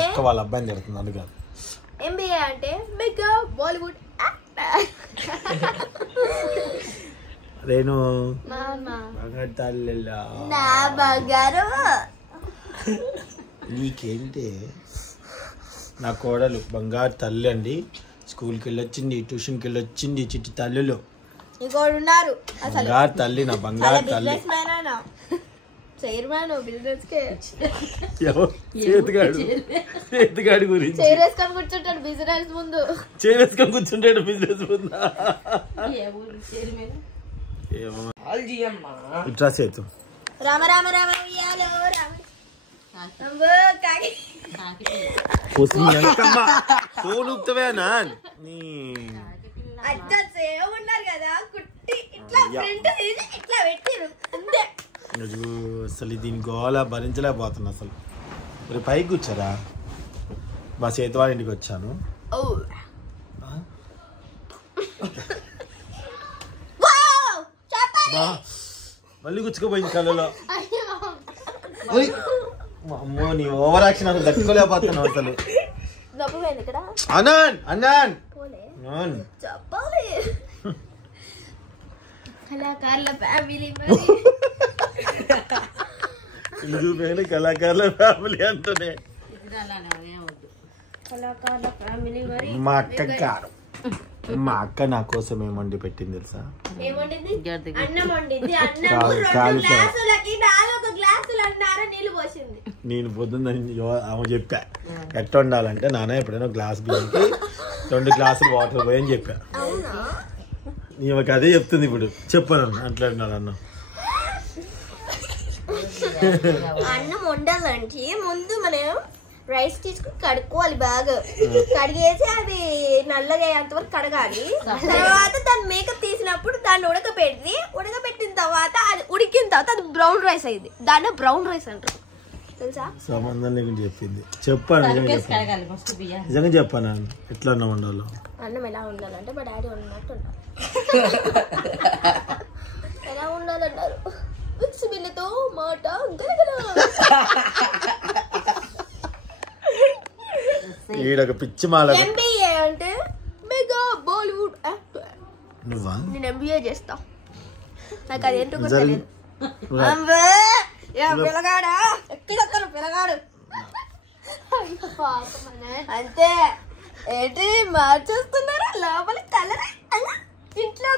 అక్క వాళ్ళ అబ్బాయిని తిడుతుంది అందుకని. MBA అంటే మెగా బాలీవుడ్ యాక్టర్. నేను నా బంగారు. నీకేంటి నా కోడలు బంగారు తల్లి అండి. స్కూల్కి వెళ్ళొచ్చింది, ట్యూషన్కి వెళ్ళొచ్చింది. చిట్టి తల్లులు ఉన్నారు బంగారు తల్లి, నా బంగారు తల్లి. చైర్మన్ బిజినెస్ చేతిగాడి గురించి చేరేసుకొని కూర్చుంటాడు బిజినెస్ ముందు. చేరేసుకొని కూర్చుంటాడు బిజినెస్ ముందు. ఇట్లా చేతు రామ రామ రామ సోలుపుతావేనా ఉన్నారు కదా కుట్టి ఇట్లా ఇట్లా పెట్టిరు. అసలు దీని గోళ భరించలేకపోతున్నా. అసలు మరి పైకి కూర్చారా? మా చేతి వాళ్ళ ఇంటికి వచ్చాను. మళ్ళీ గుచ్చుకోపోయింది కళ్ళలో. అమ్మో నీ ఓవర్ యాక్షన్ అసలు తట్టుకోలేకపోతున్నావు అసలు. అన్నాన్ అన్నాన్ చెప్పాలి. కళాకారుల ఫ్యామిలీ కళాకారుల ఫ్యామిలీ అంటేనే కళాకారుల ఫ్యామిలీ. మా అక్క గారు, మా అక్క నా కోసం ఏం వండి పెట్టింది తెలుసా? అన్నం వండింది. నేను పొద్దున్న ఆమె చెప్పా ఎట్లా వండాలంటే, నాన్న ఎప్పుడైనా గ్లాస్ బియ్యంకి 2 గ్లాసులు వాటర్ పోయని చెప్పా. నీకు అదే చెప్తుంది ఇప్పుడు. చెప్పాను అట్లా అన్న అన్నం వండాలంటే ముందు మనం రైస్ తీసుకుని కడుక్కోవాలి. బాగా కడిగేసి అది నల్లగా అయ్యేంత వరకు కడగాలి. తర్వాత దాన్ని మేకప్ తీసినప్పుడు దాన్ని ఉడకబెట్టిన తర్వాత అది ఉడికిన తర్వాత అది బ్రౌన్ రైస్ అయింది. దాన్ని బ్రౌన్ రైస్ అంటారు తెలుసా? సంబంధం లేకుండా చెప్పింది. చెప్పాను నిజంగా చెప్పాను ఎట్లా అన్నం వండాలో. అన్నం ఎలా ఉండాలంటే మా డాడీ వండినట్టు ఉండాలి. ఎలా ఉండాలన్నారు? మిక్సీ బిల్లతో మాట ఈడొక పిచ్చి మాల. MBA అంటే మెగా బాలీవుడ్ యాక్టర్. నువ్వా? నేను MBA చేస్తా. నాకు అది ఏంటో తెలియదు. పిల్లగాడా ఎక్కడొక్కరు పిల్లగాడు అంతే. ఏంటి మార్చేస్తున్నారా? లోపల కలర్ ఇంట్లో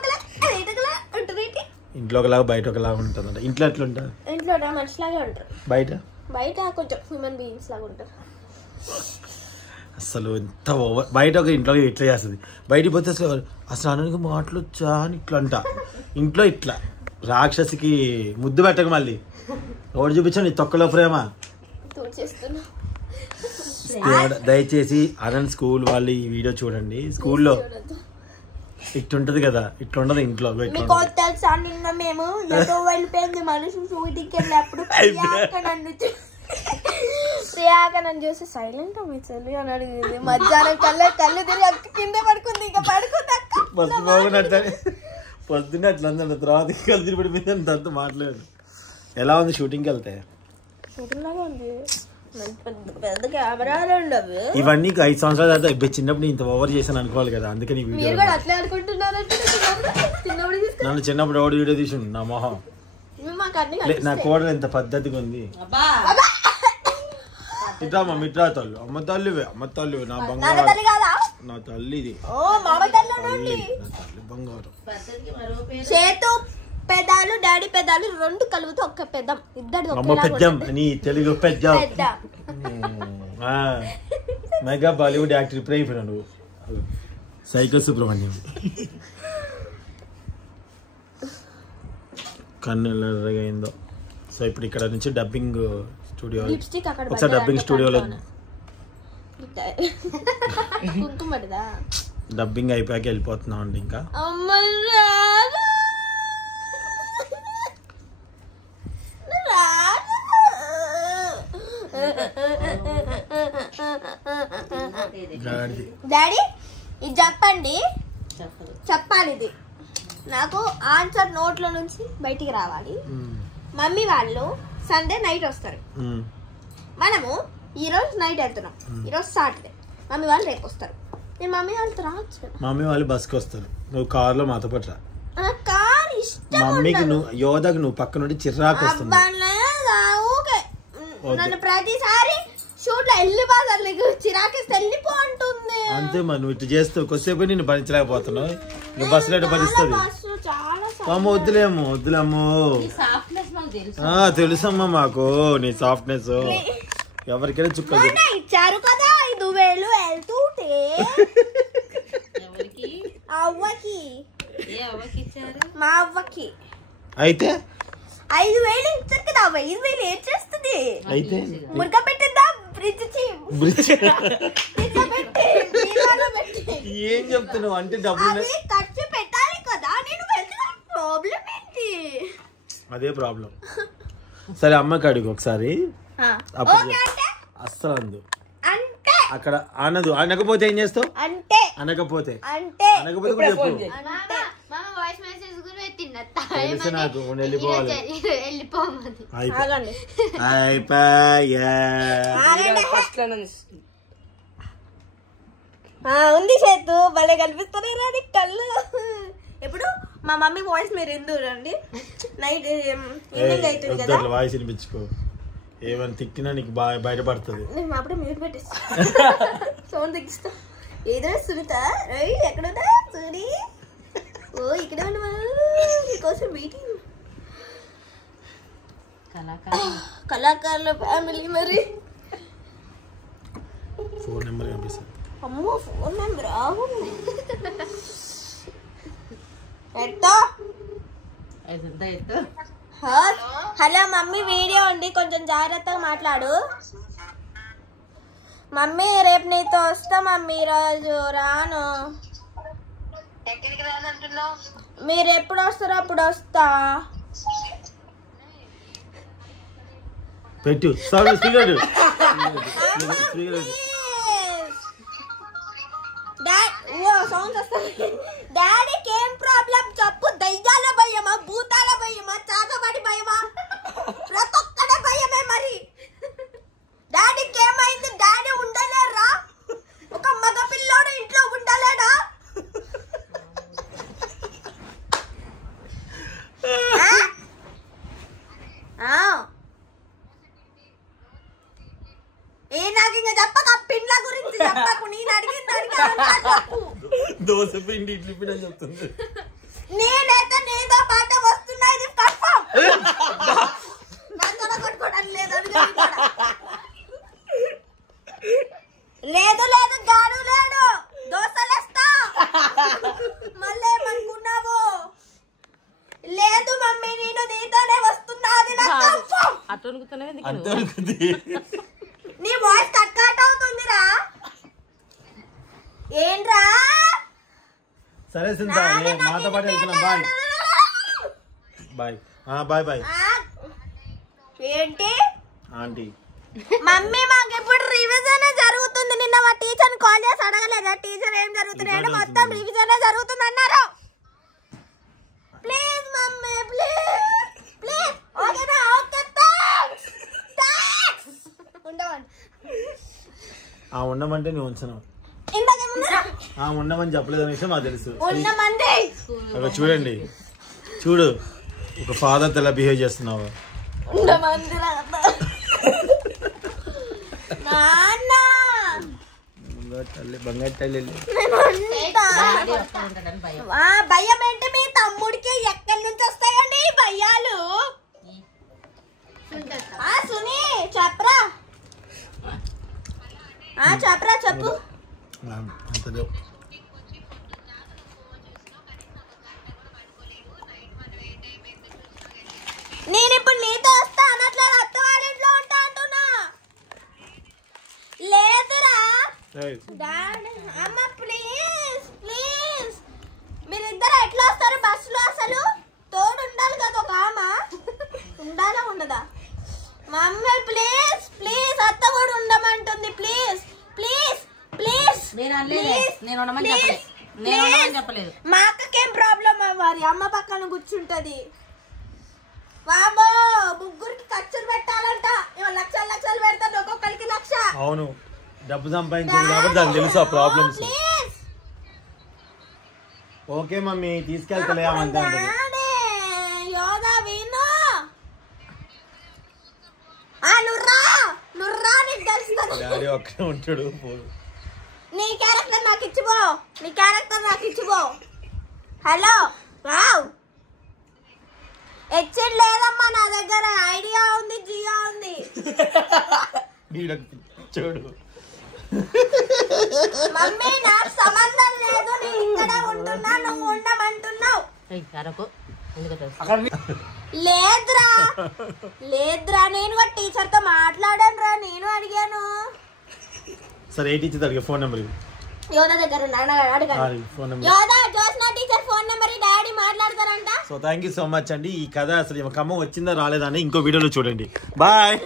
ఇంట్లో ఒకలాగా బయట ఒకలాగా ఉంటుంది. ఇంట్లో ఎట్లా ఉంటారు? ఇంట్లో మనిషిలాగే ఉంటారు. బయట కొంచెం హ్యూమన్ బీయింగ్స్ లాగా ఉంటారు. అసలు ఎంత బయట ఒక ఇంట్లో ఇట్లా చేస్తుంది, బయటికి పోతే అసలు అననికి మాటలు వచ్చా అని ఇట్లా అంట. ఇంట్లో ఇట్లా రాక్షసికి ముద్దు పెట్టక మళ్ళీ ఎవరు చూపించాను నీ తొక్కలో ప్రేమ. దయచేసి అనంత్ స్కూల్ వాళ్ళు ఈ వీడియో చూడండి. స్కూల్లో ఇట్లుంటది కదా, ఇట్లుండదు ఇంట్లో. తెలుసా నిన్న మేము ఎటో వెళ్ళిపోయింది మనిషి షూటింగ్కి వెళ్ళినప్పుడు ప్రియాక నన్ను చూసి సైలెంట్ మీ చెల్లి అని అడిగింది. మధ్యాహ్నం కళ్ళు తిరిగి అక్క కింద పడుకుంది. ఇంకా పడుకుంది అక్క. మస్తు బాగున్నట్టు పొద్దున్నే అట్లా అందరు తర్వాత కళ్ళు తిరిగి పడిపోయింది. దాంతో మాట్లాడు. ఎలా ఉంది షూటింగ్కి వెళ్తే? షూటింగ్ లాగా ఉంది. పెద్ద కెమెరాలు ఉండవు. ఇవన్నీ 5 సంవత్సరాల తర్వాత చిన్నప్పుడు ఇంత ఓవర్ చేశాను అనుకోవాలి కదా, అందుకని అట్లే అనుకుంటున్నారంటే నన్ను చిన్నప్పుడు ఎవడు వీడియో తీసిండు నా మొహం. నా కోడలు ఎంత పద్ధతిగా ఉంది. ఇట్లా మిట్రా తల్లు అమ్మ తల్లివే నా బంగారు నా తల్లి ఇది బంగారు. చేతు పెదాలు డాడీ పెదాలు 2 కలుపుతూ ఒక్క పెద్దం. ఇద్దరు పెద్దం నీ తెలుగు పెద్దం. మెగా బాలీవుడ్ యాక్టర్ ఇప్పుడు అయిపోయినా నువ్వు. సైకో సుబ్రహ్మణ్యం కన్ను ఎల్లగా అయిందో. సో ఇప్పుడు ఇక్కడ నుంచి డబ్బింగ్ స్టూడియో, ఒకసారి డబ్బింగ్ స్టూడియోలో డబ్బింగ్ అయిపోయాక వెళ్ళిపోతున్నాం అండి. ఇంకా డాడీ ఇది చెప్పాలి. ఇది నాకు ఆన్సర్ నోట్లో నుంచి బయటికి రావాలి. మమ్మీ వాళ్ళు సండే నైట్ వస్తారు. మనము ఈ రోజు నైట్ వెళ్తున్నాం, ఈ రోజు సాటర్డే. మమ్మీ వాళ్ళు రేపు వస్తారు. నేను మమ్మీ వాళ్ళతో రావచ్చు. మమ్మీ వాళ్ళు బస్కి వస్తారు, నువ్వు కార్లో మాతో పాటు రా. కార్ ఇష్టం. మమ్మీకి నువ్వు యోధకు నువ్వు పక్క నుండి చిరాకు వస్తుంది. నన్ను ప్రతిసారి షూట్ లో వెళ్ళిపోతారు, చిరాకేస్తే వెళ్ళిపో అంటుంది. అంతే మరి నువ్వు ఇటు చేస్తావు, కొద్దిసేపు నేను భరించలేకపోతున్నావు. నువ్వు బస్సులో ఎటు భరిస్తుంది. వద్దులేమో తెలుసమ్మా మాకు నీ సాఫ్ట్నెస్. ఎవరికైనా చుక్కలు ఇచ్చారు కదా 5,000 వెళ్తుంటే అవ్వకి, మా అవ్వకి అయితే 5,000 ఇచ్చారు కదా. 5,000 ఏం చేస్తుంది? అయితే మురక పెట్టిందా? ఫ్రిడ్జ్ ఏం చెప్తున్నావు అంటే డబ్బులు ఖర్చు పెట్టాలి కదా. నేను వెళ్తున్నా, ప్రాబ్లం ఏంటి? అదే ప్రాబ్లం. సరే అమ్మకి అడుగు ఒకసారి. అస్సలు అందు అక్కడ అనదు. అనకపోతే ఏం చేస్తావు? అనకపోతే కూడా చెప్పు. తెలుసు నాకు, వెళ్ళిపోవాలి. ఉంది చేతు భలే కనిపిస్తున్నాయి అది కళ్ళు. ఎప్పుడు మా మమ్మీ వాయిస్ మీరు ఎందుకు రండి, నైట్ ఈవినింగ్ అవుతుంది కదా, వాయిస్ వినిపించుకో. ఏమైనా తిట్టినా నీకు బయటపడుతుంది. నేను అప్పుడే మ్యూట్ పెట్టేస్తా, సౌండ్ తగ్గిస్తా. ఏదో సునీత ఎక్కడుందా సునీ? ఓ ఇక్కడే ఉన్నా మీకోసం మీటింగ్. కళాకారుల ఫ్యామిలీ. మరి ఫోన్ నెంబర్ పంపిస్తాను. అమ్మో phone number hello mummy, video ఉంది, కొంచెం జాగ్రత్తగా మాట్లాడు. మమ్మీ రేపు నీతో వస్తా మమ్మీ, ఈరోజు రాను. మీరు ఎప్పుడు వస్తారో అప్పుడు వస్తా. పెట్టు సౌండ్ వస్తుంది. డాడీకి ఏం ప్రాబ్లం చెప్పు? దయ్యాల భయమా, భూతాల భయమా, చాతబడి భయమా? ప్రతి ఒక్కడే భయమే. మరి డాడీకి ఏమైంది? డాడీ ఉండలేరా? ఒక మగ పిల్లోడు ఇంట్లో ఉండలేడా? ఏ నాకు ఇంకా చెప్పక, పిండ్ల గురించి చెప్పకు. నేను అడిగింది చెప్పు. దోశ పిండి ఇడ్లీ పిండి అని చెప్తుంది. నేనైతే నీతో పాట వస్తున్నా, ఇది కన్ఫర్మ్. కొట్టుకోవడం లేదు గాడు లేడు, దోశలేస్తా. మళ్ళీ ఏమనుకున్నావు? లేదు మమ్మీ, నేను నీతోనే వస్తున్నా, అది నాకు కన్ఫర్మ్. నీ వాయిస్ కట్ అవుతుందిరా. ఏంట్రా? సరే సింతా, మాతో పాటు వెళ్తున్నాం. Bye bye bye. ఏంటి ఆంటీ? మమ్మీ మాకు ఇప్పుడు రివిజన్ జరుగుతుంది. నిన్న మా టీచర్ కాల్ చేసి అడగలేదా టీచర్ ఏం జరుగుతుంది అంటే మొత్తం రివిజన్ జరుగుతుంది అన్నారు. ప్లీజ్ మమ్మీ ప్లీజ్ ఓకేనా? ఓకే ఉండవండి. ఉండమంటే నువ్వు ఉంచను. ఉండమని చెప్పలేదు అనే విషయం మాకు తెలుసు. చూడండి, చూడు ఒక ఫాదర్ ఎలా బిహేవ్ చేస్తున్నావు. బంగారు తల్లి భయం ఏంటి? మీ తమ్ముడికి ఎక్కడి నుంచి వస్తాయండి భయాలు? సునీ చెప్పరా, చెప్పు. నేను ఇప్పుడు నీతో వస్తా అనట్లా, అత్త వాళ్ళ ఇంట్లో ఉంటా అంటున్నా. లేదురా అమ్మ, ప్లీజ్ మీరిద్దరు ఎట్లా వస్తారు బస్సులో? అసలు తోడు ఉండాలి కదా ఒక ఆమె. ఉండాలా ఉండదా? మమ్మీ ప్లీజ్ అత్త కూడా ఉండమంటుంది. ప్లీజ్ మా అక్కకేం ప్రాబ్లం? వారి అమ్మ పక్కన కూర్చుంటది. బాబో ముగ్గురికి ఖర్చులు పెట్టాలంట, లక్షలు లక్షలు పెడతాను ఒక్కొక్కరికి 1,00,000. అవును, డబ్బు సంపాదించేది కాబట్టి దానికి తెలుసు ఆ ప్రాబ్లమ్స్. ఓకే మమ్మీ తీసుకెళ్తలే అంతే. యోగా విను, నుర్రా నీకు తెలుస్తుంది. డాడీ ఒక్కడే ఉంటాడు. నీ క్యారెక్టర్ నాకు ఇచ్చిపో, నీ క్యారెక్టర్ నాకు ఇచ్చిపో. హలో రావ్, హెచ్ఎడ్ లేదమ్మా నా దగ్గర, ఐడియా ఉంది, జియో ఉంది. చూడు మమ్మీ నాకు సంబంధం లేదు, నేను ఇక్కడే ఉంటున్నా, నువ్వు ఉండమంటున్నావు. లేదురా లేదురా, నేను కూడా టీచర్ తో మాట్లాడాను రా, నేను అడిగాను. సరే ఏ టీచర్ అడిగా ఫోన్ నెంబర్ యోధా దగ్గర అడగాలి. Yodha Josna teacher phone number daddy మాట్లాడతారంట. So thank you so much అండి. ఈ కథ అసలు ఒక అమ్మ వచ్చిందా రాలేదా అని ఇంకో వీడియోలో చూడండి. బాయ్.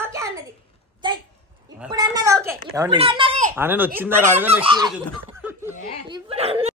ఓకే అన్నది, ఇప్పుడు అన్నది ఓకే, ఆనంద్ వచ్చిందా రాలేదా నెక్స్ట్ వీడియో చూద్దాం. ఇప్పుడు